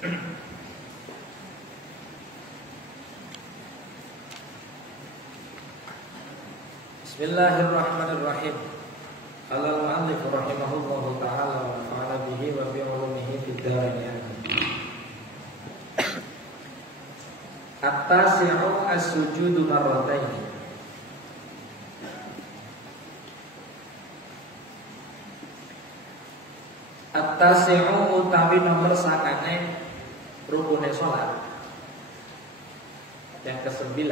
Bismillahirrahmanirrahim. Qala al-mu'allif rahimahullahu ta'ala wa nafa'ana bihi wa bi 'ulumihi fid dharain. At-tasi'u as-sujudu marratayn. At-tasi'u utawi nomor sakane rukune salat. Yang ke-9,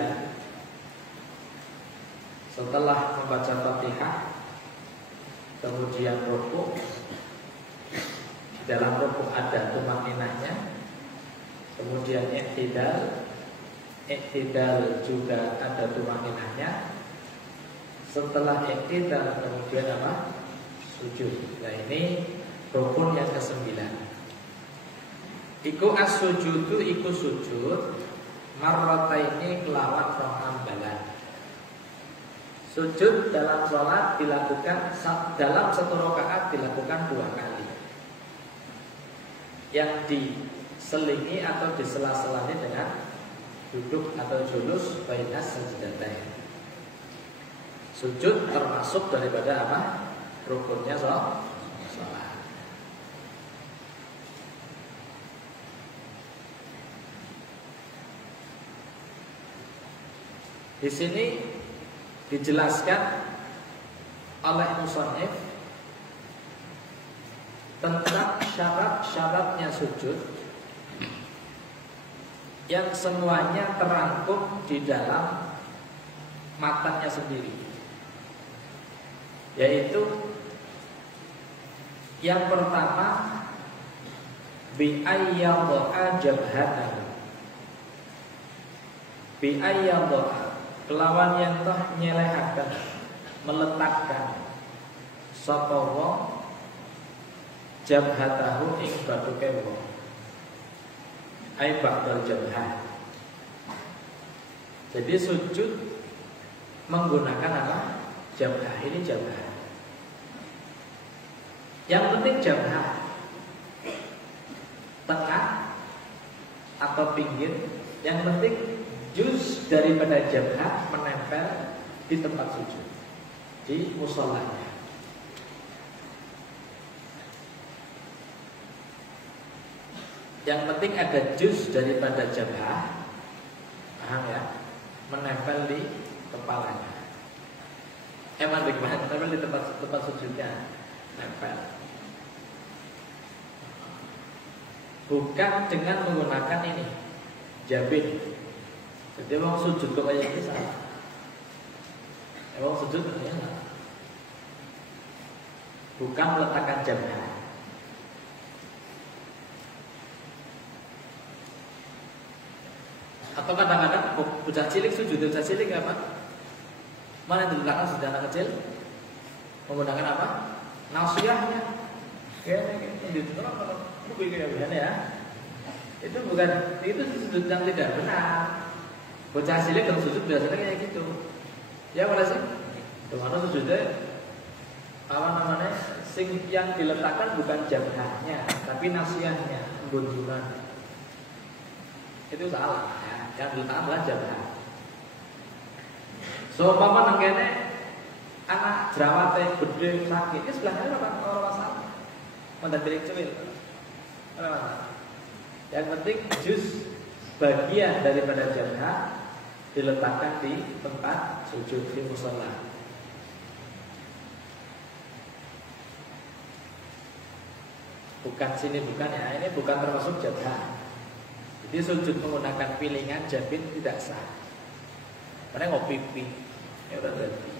setelah membaca Fatihah kemudian rukuk. Di dalam rukuk ada tumaninahnya. Kemudian Iktidal juga ada tumaninahnya. Setelah iktidal kemudian apa? Sujud. Nah ini rukun yang ke-9. Iku as-sujudu iku sujud marrataini kelawan rohambalan. Sujud dalam sholat dilakukan dalam satu rakaat dilakukan 2 kali. Yang diselingi atau disela-selani dengan duduk atau julus bainas sajdatain. Sujud termasuk daripada apa? Rukunnya sholat. Di sini dijelaskan oleh musannif tentang syarat-syaratnya sujud yang semuanya terangkum di dalam matanya sendiri, yaitu yang pertama bi'ayyadha'a jabhatahu, bi'ayyadha'a kelawan yang toh nyelehaken meletakkan sapa wong jabhatahu ing batuke wong ai ba'dal jabhah. Jadi sujud menggunakan apa? Jabhah. Ini jabhah. Yang penting jabhah tengah atau pinggir. Yang penting juz daripada jabhah menempel di tempat sujud, di musholanya. Yang penting ada juz daripada jabhah, paham ya? Menempel di kepalanya. Bagaimana? Menempel di tempat sujudnya, nempel. Bukan dengan menggunakan ini, jabin. Jadi mau sujud kok kayak gitu salah. Mau sujud ya salah. Bukan meletakkan jabhah. Atau kadang-kadang bocah cilik sujud, bocah cilik apa? Mana yang diletakkan sudah anak kecil? Menggunakan apa? Nasiyahnya. Kayak di orang kayak begini ya. Itu bukan, itu sujud yang tidak benar. Bocah cilik kalau sujud biasanya kayak gitu. Ya mana sih? Mana sujudnya apa namanya? Sing yang diletakkan bukan jabhahnya, tapi nasiyahnya, gunjungan. Itu salah ya. Yang diletakkan adalah jabhah. So umpama nang kene anak jerawate gede sakit, ini sebelahnya orang masalah. Mandan bilik cewil. Ora masalah. Yang penting juz bagian daripada jabhah diletakkan di tempat sujud di mushola. Bukan sini, bukan ya. Ini bukan termasuk jabhah. Jadi sujud menggunakan pilingan jabin tidak sah. Karena ngopipi. Ya udah berarti.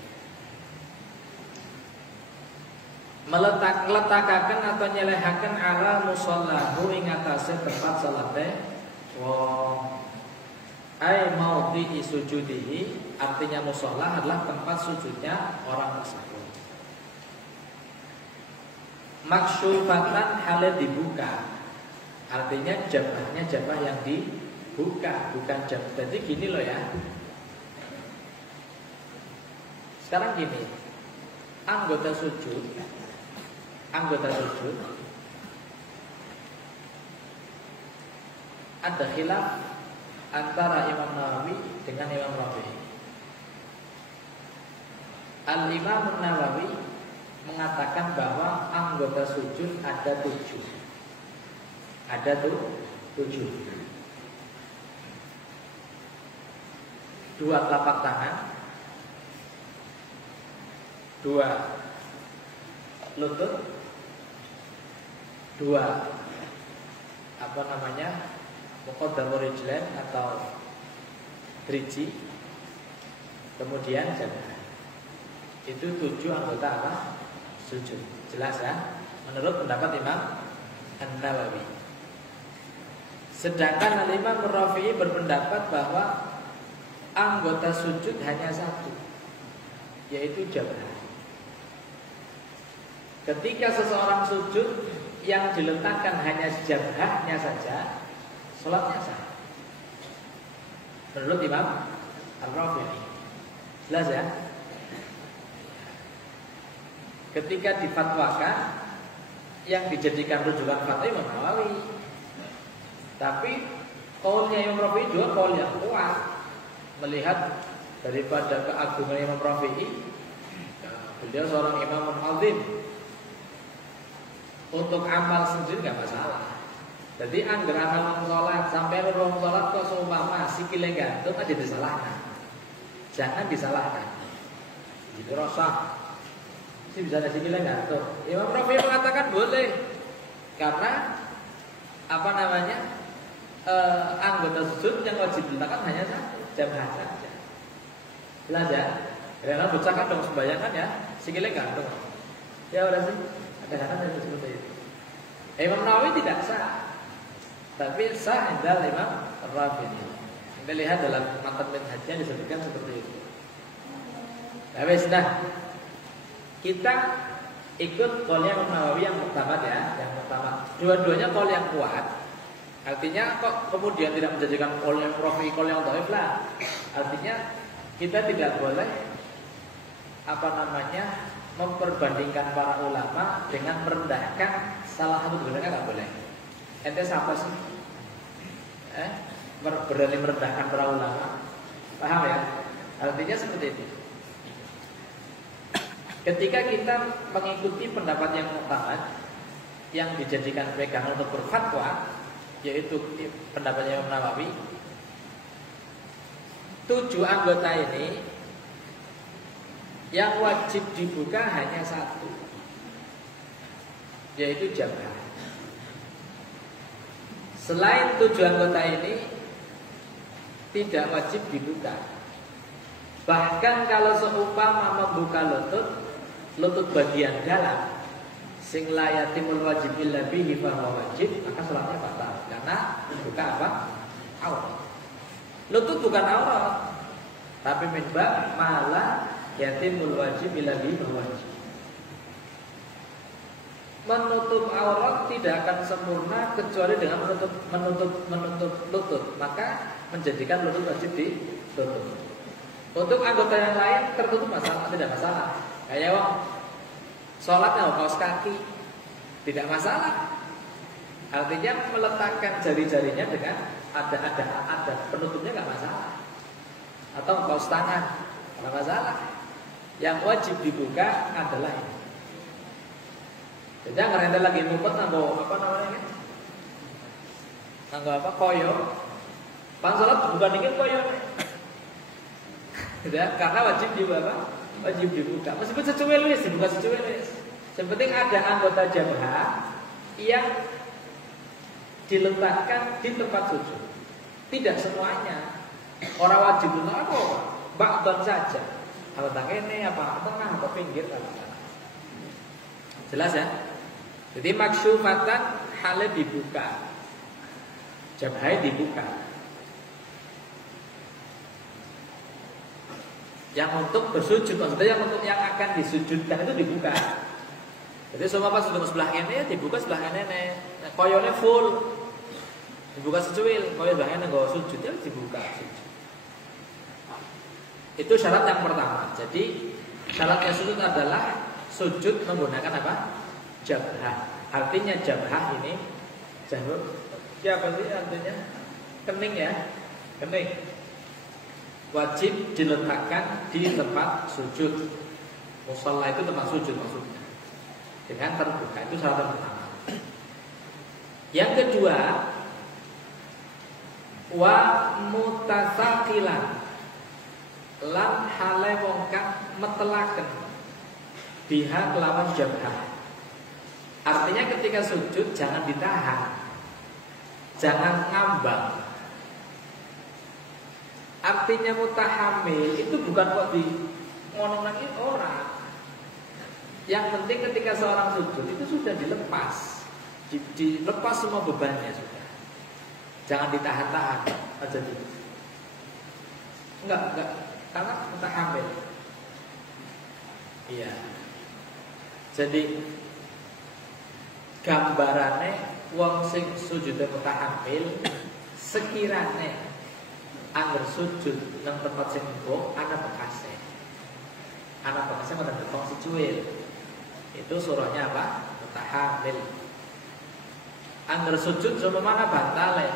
Letakkan atau nyelehaken ala mushollahu ing atase tempat salate wong. Ai maudhi'i sujudihi, artinya musholah adalah tempat sujudnya orang tersebut. Maksyufatan hale dibuka, artinya jabahnya jabah yang dibuka, bukan jabah. Jadi gini loh ya. Sekarang gini, anggota sujud ada khilaf antara Imam Nawawi dengan Imam Rafi'i. Al-Imam Nawawi mengatakan bahwa anggota sujud ada 7. Ada 7. 2 telapak tangan, 2 lutut, 2 muqaddamur rijlain atau driji, kemudian jabah. Itu 7 anggota apa? Sujud. Jelas ya? Menurut pendapat Imam An-Nawawi. Sedangkan Imam Rafi'i berpendapat bahwa anggota sujud hanya 1, yaitu jabah. Ketika seseorang sujud yang diletakkan hanya jabahnya saja, sholatnya sah. Menurut Imam Ar-Rafi'i. Jelas ya? Ketika difatwakan, yang dijadikan rujukan fatwa Imam Nawawi. Tapi qaulnya Imam Rafi'i juga qaul yang kuat. Melihat daripada keagungan Imam Rafi'i, beliau seorang imam azim. Untuk amal sendiri nggak masalah. Jadi anggar amal sholat sampai orang sholat kok seumpama sikile gantung aja disalahkan. Jangan disalahkan. Itu rasa sih bisa ada sikile gantung. Imam Rafi'i mengatakan boleh karena anggota sujud yang wajib diletakkan hanya 1, jabah saja. Jelas ya? Karena bocah kan dong sembayangan ya, sikile gantung. Ya udah sih, kadang-kadang itu seperti itu. Imam Nawawi tidak sah, tapi sah indal Imam Rafi'i. Kita lihat dalam matan minhajnya disebutkan seperti itu. Nah, kita ikut qaulnya Imam Nawawi yang pertama ya, yang pertama. Dua-duanya qaul yang kuat. Artinya kok kemudian tidak menjadikan qaul yang Rafi'i qaul yang dhaif lah. Artinya kita tidak boleh memperbandingkan para ulama dengan merendahkan salah satu mereka, nggak boleh. Ente siapa sih? Berani merendahkan para ulama? Paham ya? Artinya seperti itu. Ketika kita mengikuti pendapat yang muktamad yang dijadikan pegangan untuk berfatwa, yaitu pendapatnya Imam Nawawi, 7 anggota ini yang wajib dibuka hanya 1, yaitu jabah. Selain 7 anggota ini tidak wajib dibuka. Bahkan kalau seumpama membuka lutut bagian dalam, sing la yatimul wajib illa bihi fa wajib, maka salatnya batal karena buka apa? Aurat. Lutut bukan aurat, tapi minbab malah yatimul wajib illa bihi fa wajib. Menutup aurat tidak akan sempurna kecuali dengan menutup lutut, maka menjadikan lutut wajib ditutup. Untuk anggota yang lain tertutup masalah, tidak masalah. Kayak sholatnya kaos kaki tidak masalah. Artinya meletakkan jari-jarinya dengan ada penutupnya nggak masalah. Atau kaos tangan nggak masalah. Yang wajib dibuka adalah ini. Jadi nggak ada lagi ngumpet nanggo koyo. Pas sholat bukan dikit koyo. Tidak, karena wajib dibuka. Wajib dibuka. Meskipun secuil wis dibuka secuil wis. Yang penting ada anggota jabah yang diletakkan di tempat sujud. Tidak semuanya. Orang wajib itu apa? Ba'dan saja. Kalau tak ini apa tengah atau pinggir apa. Jelas ya? Jadi maksyufatan halnya dibuka. Jabahnya dibuka. Yang untuk bersujud, maksudnya yang untuk yang akan disujudkan itu dibuka. Jadi semua pas sudah sebelah ini dibuka sebelah ini. Nah, koyone full dibuka secuil, koyo sebelah ini nggak sujud ya dibuka. Itu syarat yang pertama. Jadi syaratnya sujud adalah sujud menggunakan apa? Jabhah. Artinya jabhah ini jabhah. Ya apa sih artinya? kening ya, kening wajib diletakkan di tempat sujud. Musholla itu tempat sujud maksudnya, dengan terbuka. Itu syarat pertama. Yang kedua, wa mutasaqilan lan hale wong kang metelaken biha kelawan jabhah. Artinya ketika sujud jangan ditahan, jangan ngambang. Artinya mutahamil itu bukan kok di ngomong lagi orang. Yang penting ketika seorang sujud itu sudah dilepas, dilepas semua bebannya sudah. Jangan ditahan-tahan aja dulu. Enggak, karena mutahamil. Iya. Jadi gambarane wong sing sujude mutahamil sekirane angger sujud nang tempat sing empuk ana bekase. Ana bekase ngoten betong si cuil. Itu surahnya apa? Mutahamil. Angger sujud sama mana bantale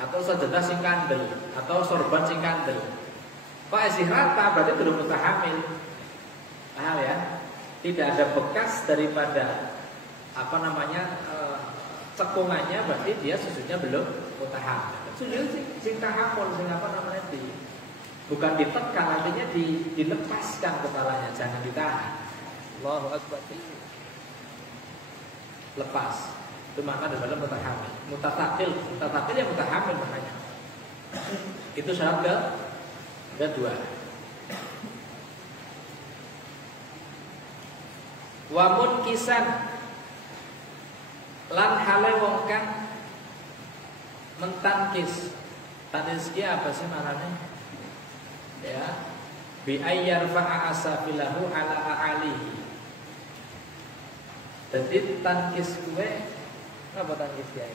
atau sajadah sing kandel atau sorban sing kandel. Kok esih rata berarti belum mutahamil. Paham ya? Tidak ada bekas daripada cekungannya, berarti dia sujudnya belum mutahamil. Sujud sing tahamul sing bukan ditekan, artinya dilepaskan kepalanya, jangan ditahan. Allahu Akbar. Lepas. Itu makna dalam mutahamil. Mutasaqil yang mutahamil maknanya. Itu syarat kedua. Wa munkisan lan hale wong kang mentangkis. Tankis ki apa sih maknanya? Ya. Bi ayyarfa'a asafilahu ala alihi. Jadi tankis kuwe apa tankis ya?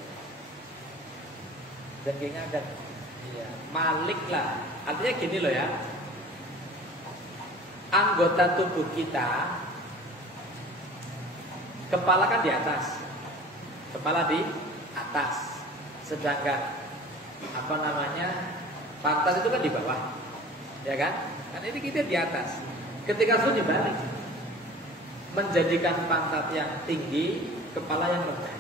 Dengengaken. Iya, malik lah. Artinya gini loh ya. Anggota tubuh kita, kepala kan di atas. Kepala di atas. Sedangkan pantat itu kan di bawah. Ya kan? Kan ini kita di atas. Ketika sujud balik, menjadikan pantat yang tinggi, kepala yang rendah.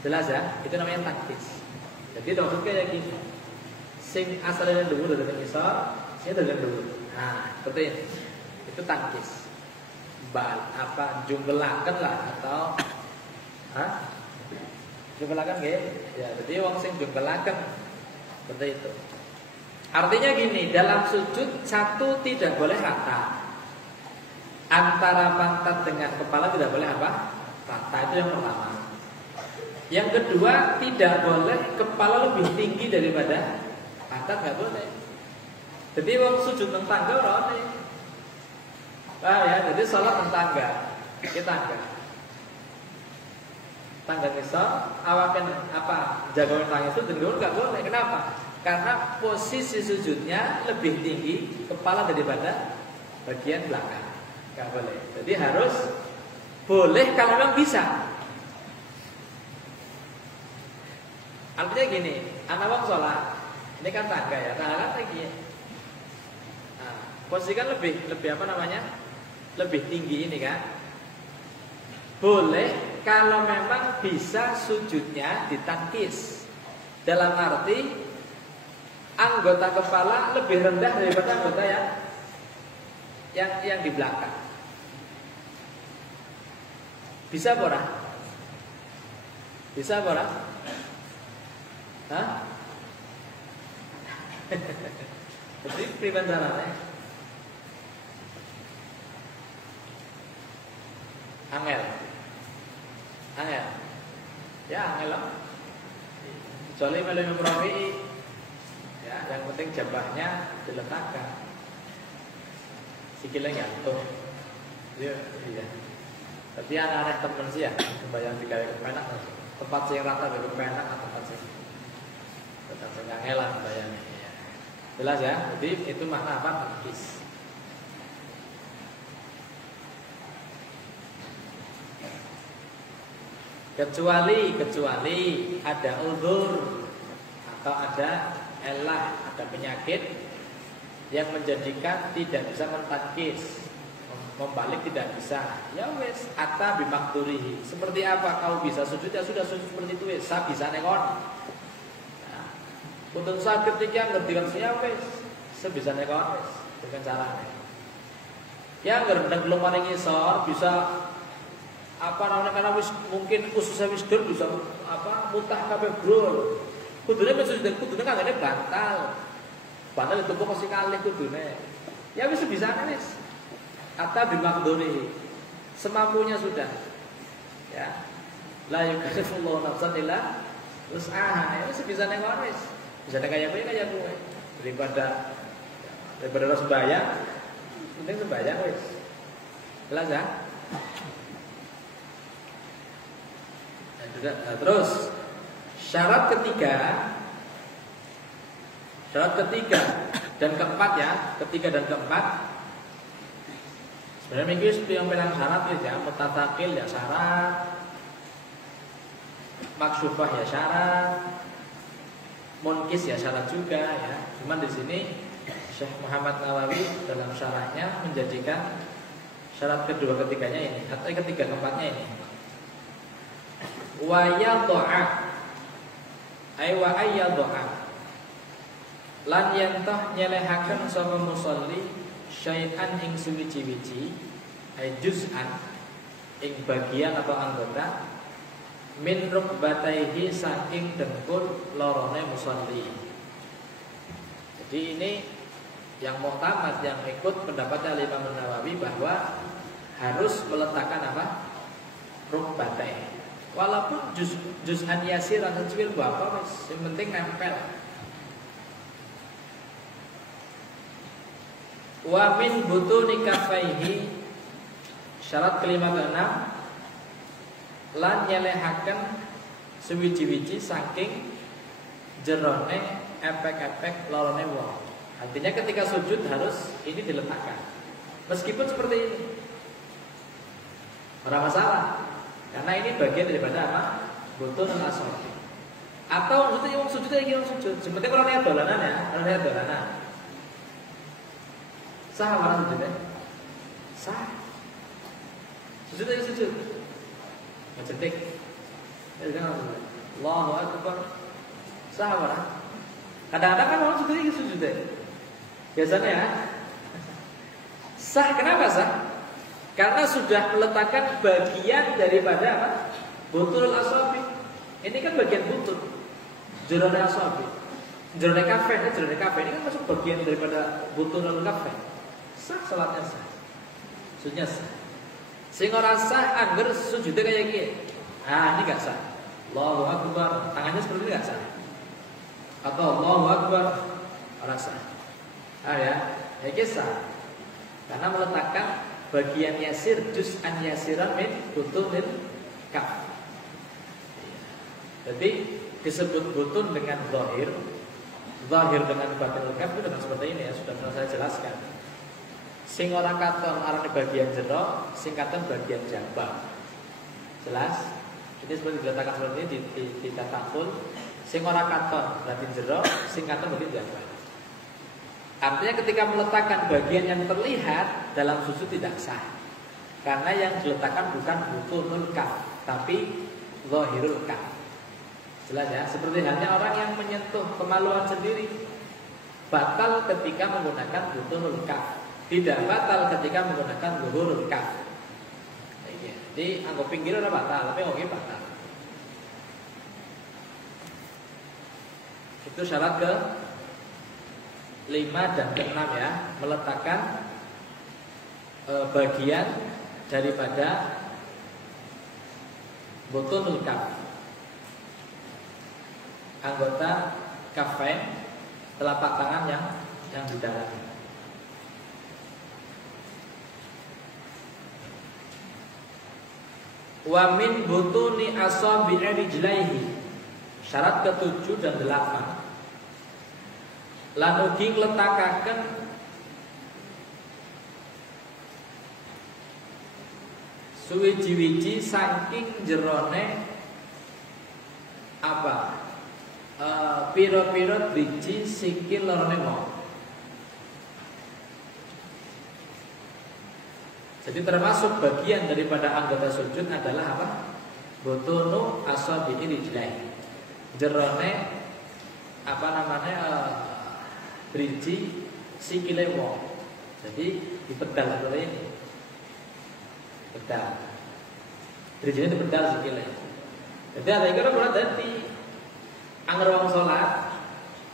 Jelas ya? Itu namanya tankis. Jadi maksudnya kayak gini. Sing asalnya dulu dari misal, sing dari dulu. Nah, seperti ini. Itu tankis. Junggelakan lah atau junggelakan nggih? Ya, jadi wong sing junggelakan seperti itu. Artinya gini, dalam sujud satu tidak boleh rata. Antara pantat dengan kepala tidak boleh apa? Rata, itu yang pertama. Yang kedua, tidak boleh kepala lebih tinggi daripada pantat, nggak boleh. Jadi wong sujud nang tangga ora ono. Ya, jadi salat nang tangga. Iki tangga. Tangga nisa, awaken jagoan tangga itu dengkul nggak boleh. Kenapa? Karena posisi sujudnya lebih tinggi kepala daripada bagian belakang. Nggak boleh. Jadi harus boleh kalau memang bisa. Artinya gini, anak wong sholat, ini kan tangga ya, tangga kan tinggi. Nah, posisi kan lebih lebih tinggi ini kan. Boleh kalau memang bisa sujudnya ditangkis. Dalam arti anggota kepala lebih rendah daripada anggota yang di belakang. Bisa ora? Bisa ora? Hah? Jadi pribadi caranya angel. Ya angel lah. Kecuali melu memrawi. Ya, yang penting jabahnya diletakkan. Sikilnya gantung. Iya. Tapi anak-anak temen sih ya, bayang digawe kepenak langsung. Tempat sing rata dari kepenak atau tempat sing ngelang bayangnya. Ya. Jelas ya? Jadi itu makna apa? Tankis. Kecuali ada uzur. Nah, atau ada elah, ada penyakit yang menjadikan tidak bisa mentakis, membalik tidak bisa. Ya wes, ata bimakturihi. Seperti apa kau bisa sujud? Ya sudah sujud seperti itu wes. Saya bisa nekon. Untuk saat ketika ngerti ya wes, sebisa nekon wes dengan caranya. Ya ngerti belum ada ngisor bisa apa namanya karena wis mungkin khususnya wis dur bisa apa mutah kabeh brol. Kudune sujud kudune kangane bantal. Bantal itu kok masih kalih kudune. Ya wis bisa wis. Kata bimakduri semampunya sudah. Ya. La yukallifullahu nafsan illa wus'aha. Ya sebisa nek wis. Bisa nek kaya kowe. Daripada harus sembahyang, penting sembahyang wis. Jelas ya? Nah, terus syarat ketiga dan keempat ya, ketiga dan keempat. Sebenarnya minggu yang bilang syarat ya, mutatakil ya syarat, maksufah ya syarat, munkis ya syarat juga ya. Cuman di sini Syekh Muhammad Nawawi dalam syarahnya menjadikan syarat kedua ketiganya ini atau ketiga keempatnya ini. Wa yadha'a ay wa ayyadha'a lan yantah nyelehaken sapa musolli syai'an ing suwiji-wiji ay juz'an ing bagian atau anggota min rukbataihi saking dengkul lorone musolli. Jadi ini yang muktamad yang ikut pendapatnya Imam Nawawi bahwa harus meletakkan apa? Rukbatai. Walaupun juz'an yasir atau kecil apa wis, yang penting nempel. Wa min butuni kaffaihi syarat kelima keenam lan nyelehaken suwiji-wiji saking jerone efek-efek lorone wong. Artinya ketika sujud harus ini diletakkan. Meskipun seperti ini. Ora masalah. Karena ini bagian daripada apa? Butun al-asabi. Atau maksudnya wong sujud iki wong sujud. Seperti kalau lihat dolanan ya, kalau lihat dolanan. Sah orang sujudnya? Sah. Sujud aja sujud. Ngecentik. Allahu Akbar. Sah orang. Kadang-kadang kan orang sujud iki sujud deh. Biasanya ya. Sah, kenapa sah? Karena sudah meletakkan bagian daripada apa? Butul asabi. Ini kan bagian butut. Jerone asabi. Jerone kafe ini kan masuk bagian daripada butul kafe. Sah salatnya sah. Sujudnya sah. Sing ora sah angger sujudnya kayak gini. Ah, ini enggak sah. Allahu Akbar. Tangannya seperti ini enggak sah. Atau Allahu Akbar ora sah. Ah ya, ini sah. Karena meletakkan bagian yasir juz'an yasiran min butunil kaf. Jadi disebut butun dengan zahir dengan batin kaf itu dengan seperti ini ya, sudah pernah saya jelaskan. Sing ora katon arane bagian jero, sing katon bagian jambang. Jelas? Ini seperti diletakkan seperti ini di tatakul. Sing ora katon berarti jero, sing katon berarti jambang. Artinya ketika meletakkan bagian yang terlihat dalam sujud tidak sah. Karena yang diletakkan bukan butunul kaf, tapi zahirul kaf. Jelas ya, seperti halnya orang yang menyentuh kemaluan sendiri. Batal ketika menggunakan butunul kaf, tidak batal ketika menggunakan zuhurul kaf. Jadi anggap pinggir udah batal, tapi oke batal. Itu syarat ke 5 dan ke-6 ya, meletakkan bagian daripada butunul kaf, anggota kafain, telapak tangan yang di dalamnya. Wa min butuni asabi'i rijlaihi, syarat ke-7 dan 8. Lan ugi ngletakaken suwiji-wiji saking jerone apa? piro-piro driji sikil lorone wong. Jadi termasuk bagian daripada anggota sujud adalah apa? Botonu asabi'i rijlai. Jerone apa namanya? Driji sikile wong. Jadi dipedal seperti ini. Pedal. Drijine dipedal sikile. Jadi ada yang kira berat dadi angger wong salat,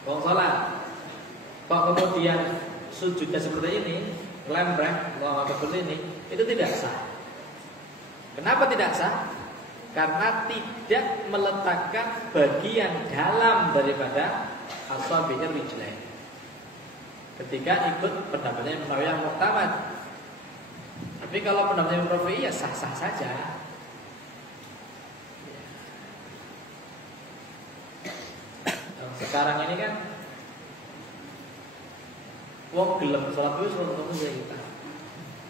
kok kemudian sujudnya seperti ini, lembrek, seperti ini, itu tidak sah. Kenapa tidak sah? Karena tidak meletakkan bagian dalam daripada asabi'ir rijlain. Ketika ikut pendapatnya Imam Nawawi yang muktamad. Tapi kalau pendapatnya Imam Rafi'i ya sah-sah saja. Sekarang ini kan wong gelem salat wis untung ya kita.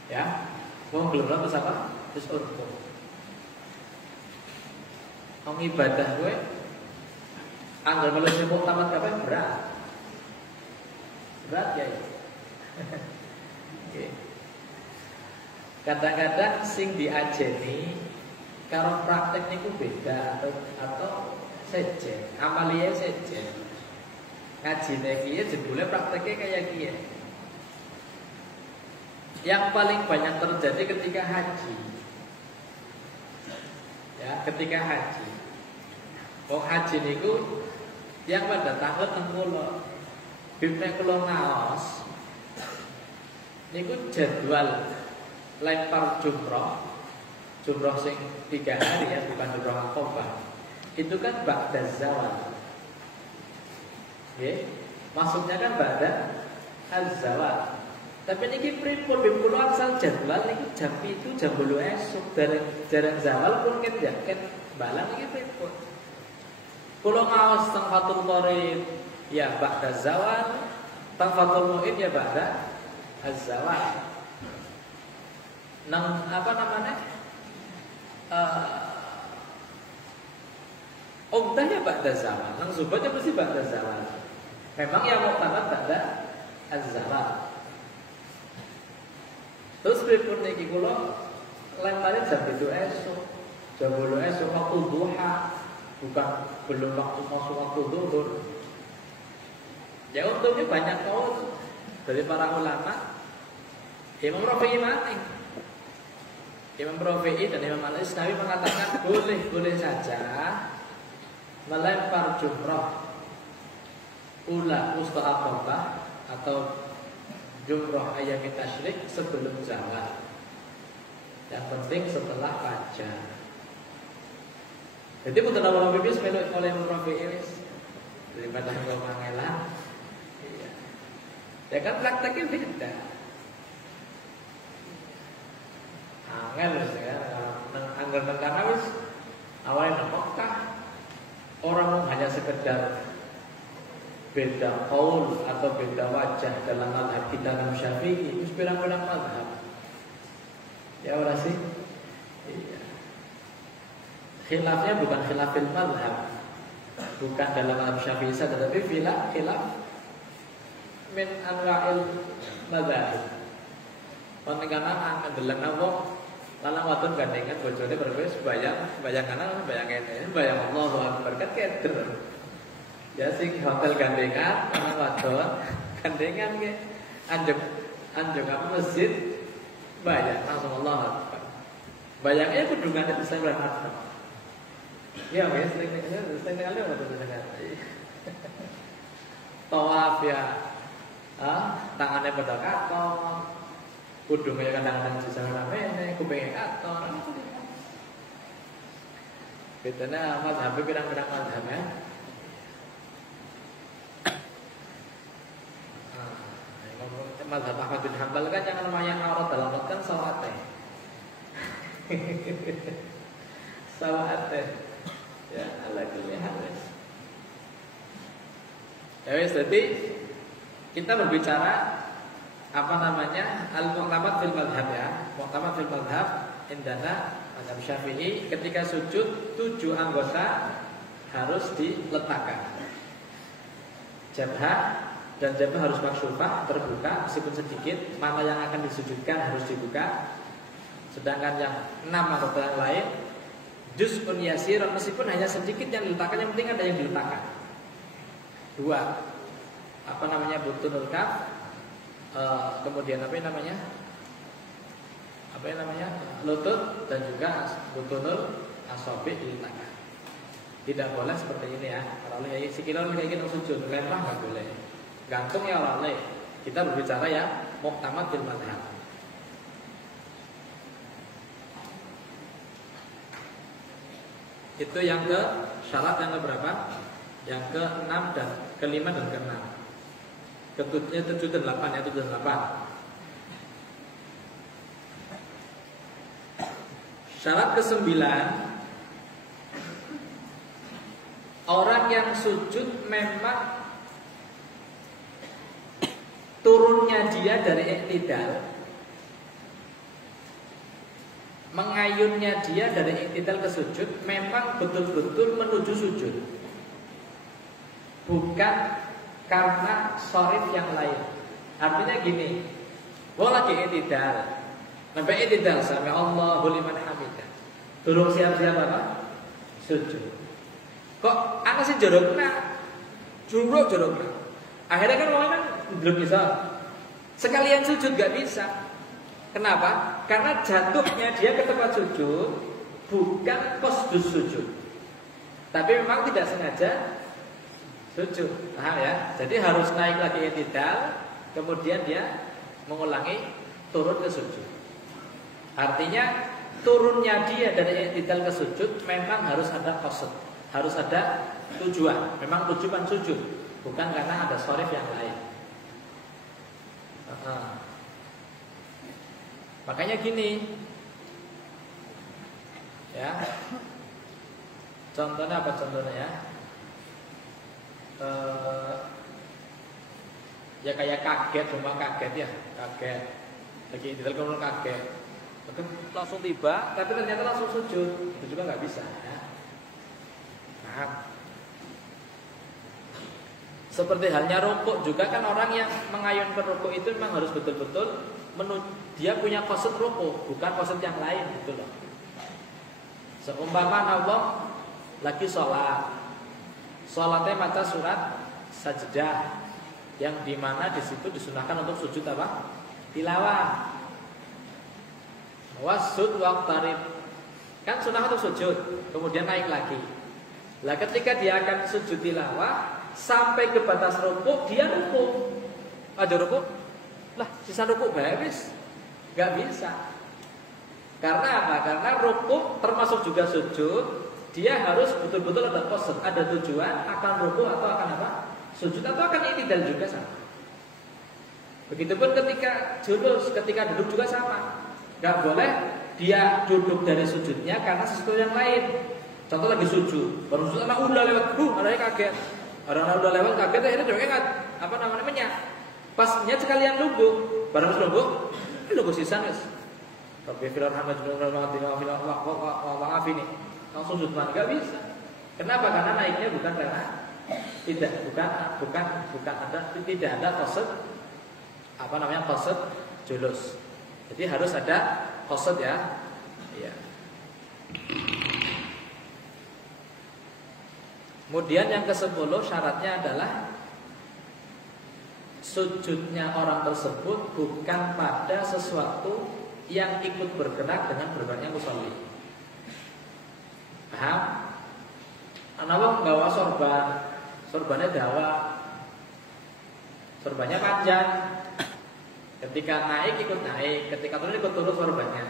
Ya. Wong gelem terus apa? Terus untung. Wong ibadah kowe anggar kalau nyebut tamat kabeh berat. Berat ya. Oke. Kadang-kadang sing diajeni karo praktek niku beda atau sejen, amalia sejen. Ngajine kiye jebule prakteknya kayak kiye. Yang paling banyak terjadi ketika haji. Ya, ketika haji. Wong haji niku yang pada tahun engkulo bibne kula ngaos niku jadwal lempar jumroh sing 3 hari ya, bukan jumroh Aqabah. Itu kan ba'da zawal. Nggih, maksudnya kan ba'da az-zawal. Tapi niki pripun bib kula asal jadwal niki jam itu jam 8 esuk dereng zawal pun ket balang niki pripun. Kula ngaos teng Fathul Qorib ya ba'da zawal, teng Fathul Mu'in ya ba'da az-zawal. Nang apa namanya? Umdahnya ba'da zawal, nang zubatnya mesti ba'da zawal. Memang yang muktamad ba'da az-zawal. Terus pripun niki kula lempare jam 7 esuk. Jam 8 esuk waktu duha, bukan belum waktu masuk waktu zuhur. Ya untungnya banyak kaul dari para ulama. Imam Rafi'i maning. Imam Rafi'i dan Imam Al-Isnawi mengatakan boleh saja melempar jumrah ula usta Aqabah atau jumrah ayam tasyrik sebelum zawal. Yang penting setelah fajar. Jadi mboten ana bibis melok oleh Imam Rafi'i daripada ngelang. Iya. Ya kan prakteknya beda. Angel ya, anggar karena wis awalnya Mekah orang hanya sekedar beda qaul atau beda wajah dalam mazhab kita Imam Syafi'i, itu pirang-pirang mazhab. Ya ora sih? Iya. Khilafnya bukan khilafil mazhab. Bukan dalam mazhab Syafi'i saja, tetapi khilaf min anwa'il mazhab. Pentingana angkat deleng wong lanang wadon gandengan bojone berbes bayang kanan bayang ini bayang Allahu Akbar kan keder. Ya sing hotel gandengan lanang wadon gandengan ke anjuk apa masjid bayang langsung Allahu Akbar. Bayangnya kudungannya bisa berangkat. Ya wes sering kali waktu dengar. Tawaf ya. Tangannya pada katon. Kudungnya kadang-kadang susah ramene, kupingnya katon. Bedanya mazhab pirang-pirang mazhab ya. Mazhab Ahmad bin Hanbal kan yang namanya aurat dalam aurat kan sawate. Sawate. Ya, ala kulli hal. Ya wis jadi kita berbicara apa namanya al-mu'tamad fil madhab ya. Mu'tamad fil madhab indana mazhab Syafi'i ketika sujud 7 anggota harus diletakkan. jabhah, dan jabhah harus maksyufah, terbuka meskipun sedikit. Mana yang akan disujudkan harus dibuka. Sedangkan yang 6 anggota yang lain juz'un yasir, meskipun hanya sedikit yang diletakkan, yang penting ada yang diletakkan. 2 butunul kaf, kemudian lutut, dan juga butunul asabi diletakkan. Tidak boleh seperti ini ya. Kalau sikilon kayak gitu sujud, lemah nggak boleh. Gantung ya oleh. Kita berbicara ya muhtamad bil madhab. Itu yang ke syarat yang keberapa? Yang ke-6 dan ke-5 dan ke-6. Ketujuh 8 ya, 8. Syarat ke-9, orang yang sujud memang turunnya dia dari iktidal, mengayunnya dia dari iktidal ke sujud memang betul-betul menuju sujud, bukan karena sharif yang lain. Artinya gini, lagi iktidal, sampai iktidal sampai Allahu liman hamidah, turun siap-siap apa? Sujud. Kok ana sing jorokna? Jorokna. Akhirnya kan orang kan belum bisa. Sekalian sujud gak bisa. Kenapa? Karena jatuhnya dia ke tempat sujud bukan qasdus sujud, tapi memang tidak sengaja sujud. Paham ya? Jadi harus naik lagi i'tidal, kemudian dia mengulangi turun ke sujud. Artinya turunnya dia dari i'tidal ke sujud memang harus ada qasd, harus ada tujuan. Memang tujuan sujud, bukan karena ada sharif yang lain. Makanya gini, ya. Contohnya apa contohnya ya? Ya kayak kaget, cuma kaget ya, kaget. Lagi di dalam kaget, langsung tiba, tapi ternyata langsung sujud, itu juga nggak bisa. Ya. Paham? Seperti halnya rukuk juga kan, orang yang mengayunkan rukuk itu memang harus betul-betul dia punya qasd rukuk, bukan qasd yang lain gitu loh. Seumpama Allah lagi sholat, sholatnya mata surat sajdah, yang dimana di situ disunahkan untuk sujud apa? Tilawah. Wasud waqtarib, kan sunah untuk sujud, kemudian naik lagi. Lah ketika dia akan sujud tilawah sampai ke batas rukuk, dia rukuk. Ada rukuk? Lah, sisa rukuk habis. Gak bisa. Karena apa? Karena rukuk termasuk juga sujud. Dia harus betul-betul ada qasd, ada tujuan akan rukuk atau akan apa? Sujud atau akan i'tidal juga sama. Begitupun ketika julus, ketika duduk juga sama. Gak boleh dia duduk dari sujudnya karena sesuatu yang lain. Contoh lagi sujud, baru sujud anak udah lewat, adanya kaget. Orang udah lewat kaget, akhirnya dia ingat menyak. Pasnya sekalian lungguh, barang lungguh sisa nih. Rabbi filar hamad wa'afi nih. Langsung sujud man, gak bisa. Kenapa? Karena naiknya bukan karena tidak ada qasd qasd julus. Jadi harus ada qasd ya. Iya. Kemudian yang ke-10 syaratnya adalah sujudnya orang tersebut bukan pada sesuatu yang ikut bergerak dengan bergeraknya musolli. Paham? Anak bawa sorbannya dawa, sorbannya panjang. Ketika naik ikut naik, ketika turun ikut turun sorbannya.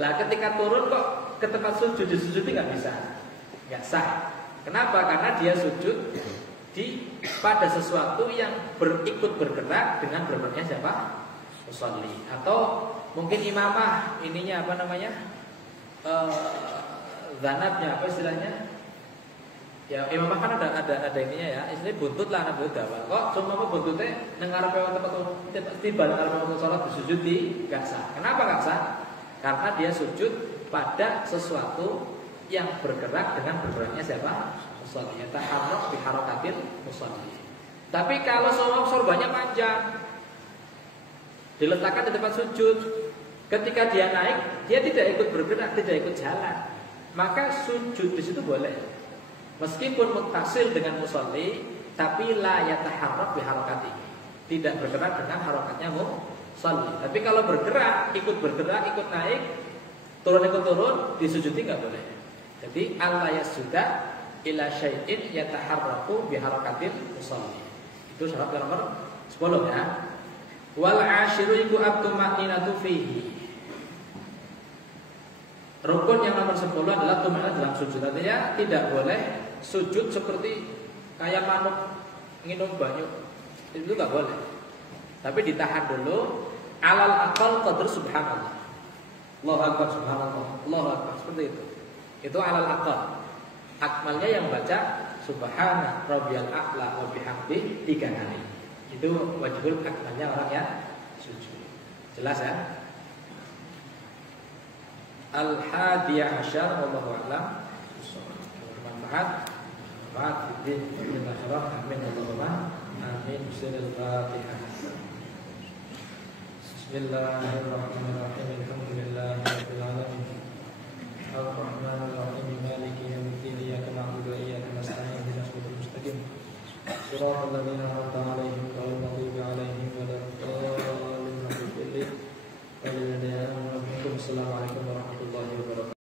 Lah ketika turun kok ke tempat sujud disujudi nggak bisa, nggak sah. Kenapa? Karena dia sujud pada sesuatu yang ikut bergerak dengan bergeraknya siapa? Musolli. Atau mungkin imamah ininya zanatnya apa istilahnya? Ya imamah kan ada ininya ya, istilahnya buntut lah, anak buntut dawa. Kok cuma buntutnya nengarep tempat tiba nengarep sholat disujud gak sah. Kenapa gak sah? Karena dia sujud pada sesuatu yang bergerak dengan bergeraknya siapa? Musolli. Taharruk bi harakatil musolli. Tapi kalau sorbannya panjang, diletakkan di tempat sujud, ketika dia naik, dia tidak ikut bergerak, tidak ikut jalan, maka sujud di situ boleh. Meskipun muttasil dengan musolli, tapi la yataharrak bi harakatihi, tidak bergerak dengan harakatnya musolli. Tapi kalau bergerak, ikut naik, ikut turun, disujudi nggak boleh. Jadi alla yasjuda ila syai'in yataharraku bi harakatil musolli. Itu syarat yang nomor 10 ya. Wal ashiru iku at-tuma'ninatu fihi. Rukun yang nomor 10 adalah tumanina dalam sujud. Artinya tidak boleh sujud seperti kayak manuk minum banyu. Itu enggak boleh. Tapi ditahan dulu alal aqal qadr subhanallah. Allahu akbar subhanallah. Allahu akbar seperti itu. Itu alal aqal. Akmalnya yang baca subhana rabbiyal a'la wa bihamdi 3 kali. Itu wajibul akmalnya orang yang sujud. Jelas ya? Al-hadiyah asyar wallahu a'lam. Bermanfaat. Bermanfaat di akhirat. Amin Allahumma amin. Bismillahirrahmanirrahim. Bismillahirrahmanirrahim. Alhamdulillahirabbil alamin. Ar-rahmanir rahim. Maliki yaumiddin. Iyyaka na'budu wa iyyaka nasta'in. Ihdinas siratal mustaqim. Shiratal ladzina an'amta